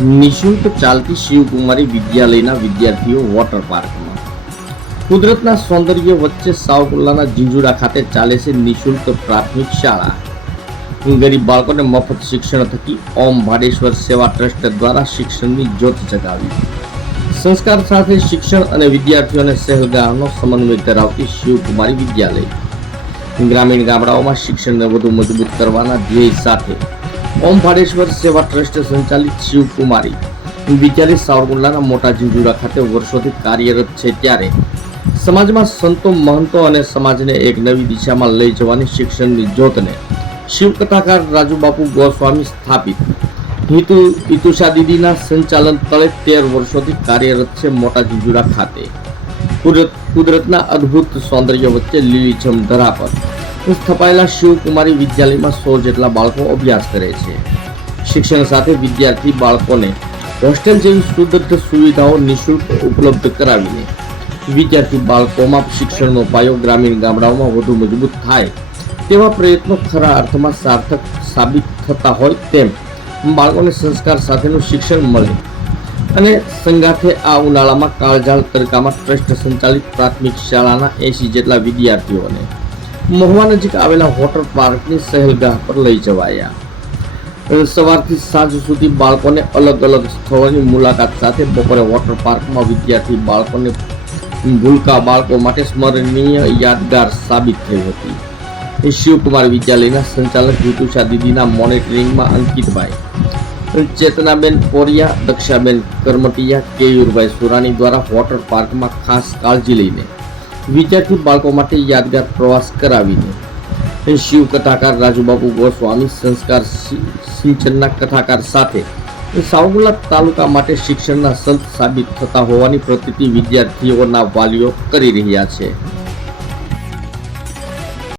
નિઃશુલ્ક ચાલતી શિવકુમારી વિદ્યાલયના વિદ્યાર્થીઓ વોટર પાર્કમાં. કુદરતના સૌંદર્ય વચ્ચે સાવકુલ્લાના ઝીંઝુડા ખાતે ચાલે છે નિઃશુલ્ક પ્રાથમિક શાળા. ગરીબ બાળકોને મફત શિક્ષણ થકી ઓમ ભાડેશ્વર સેવા ટ્રસ્ટ દ્વારા શિક્ષણની જ્યોત જગાવી. સંસ્કાર સાથે શિક્ષણ અને વિદ્યાર્થીઓને સહેલગાહનો સમન્વય ધરાવતી શિવકુમારી વિદ્યાલય. ગ્રામીણ ગામડાઓમાં શિક્ષણને વધુ મજબૂત કરવાના ધ્યેય સાથે ઓમ ભાડેશ્વર સેવા ટ્રસ્ટ સંચાલિત શિવકુમારી. વિદ્યાલય સાવરકુંડલાના મોટા ઝીંઝુડા ખાતે વર્ષોથી કાર્યરત છે ત્યારે સમાજમાં સંતો, મહંતો અને સમાજને એક નવી દિશામાં લઈ જવાની શિક્ષણની જ્યોતને શિવકથાકાર રાજુબાપુ ગોસ્વામી સ્થાપિત. હિતુ, હિતુષા દીદીના સંચાલન તળે તેર વર્ષોથી કાર્યરત છે મોટા ઝીંઝુડા ખાતે. કુદરત, કુદરતના અદ્ભુત સૌંદર્ય વચ્ચે લીલીછમ ધરા પર સ્થપાયેલા શિવકુમારી વિદ્યાલયમાં સો જેટલા બાળકો અભ્યાસ કરે છે. શિક્ષણ સાથે વિદ્યાર્થી બાળકોને હોસ્ટેલ જેવી સુદૃઢ સુવિધાઓ નિઃશુલ્ક ઉપલબ્ધ કરાવીને વિદ્યાર્થી બાળકોમાં શિક્ષણનો પાયો ગ્રામીણ ગામડાઓમાં વધુ મજબૂત થાય તેવા પ્રયત્નો ખરા અર્થમાં સાર્થક સાબિત થતા હોય તેમ બાળકોને સંસ્કાર સાથેનું શિક્ષણ મળે અને સંગાથે આ ઉનાળામાં કાળઝાળ તડકામાં ટ્રસ્ટ સંચાલિત પ્રાથમિક શાળાના એસી જેટલા વિદ્યાર્થીઓને મહુવા નજીક આવેલા વોટર પાર્કની સહેલગાહ પર લઈ જવાયા. સવારથી સાંજ સુધી બાળકોને અલગ અલગ સ્થળોની મુલાકાત સાથે બપોરે વોટર પાર્કમાં વિદ્યાર્થી બાળકોને ભૂલકા બાળકો માટે સ્મરણીય યાદગાર સાબિત થઈ હતી. શિવકુમાર વિદ્યાલયના સંચાલક ઋતુષા દીદીના મોનિટરિંગમાં અંકિતભાઈ ચેતનાબેન કોરિયા, દક્ષાબેન કરમટિયા, કેયુરભાઈ સુરાણી દ્વારા વોટર પાર્કમાં ખાસ કાળજી લઈને વિદ્યાર્થી બાળકો માટે યાદગાર પ્રવાસ કરાવીને શિવ કથાકાર રાજુબાબુ ગોસ્વામી સંસ્કાર સિંચનના કથાકાર સાથે સાવગુલા તાલુકા માટે શિક્ષણના સંત સાબિત થતા હોવાની પ્રતિતિ વિદ્યાર્થીઓના વાલીઓ કરી રહ્યા છે.